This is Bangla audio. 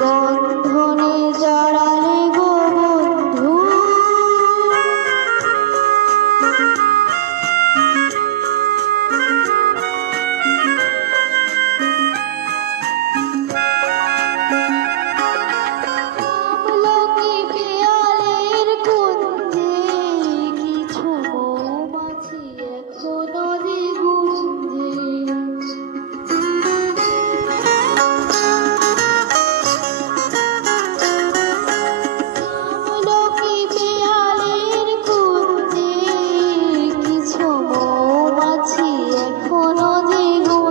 বন্ধনে যারা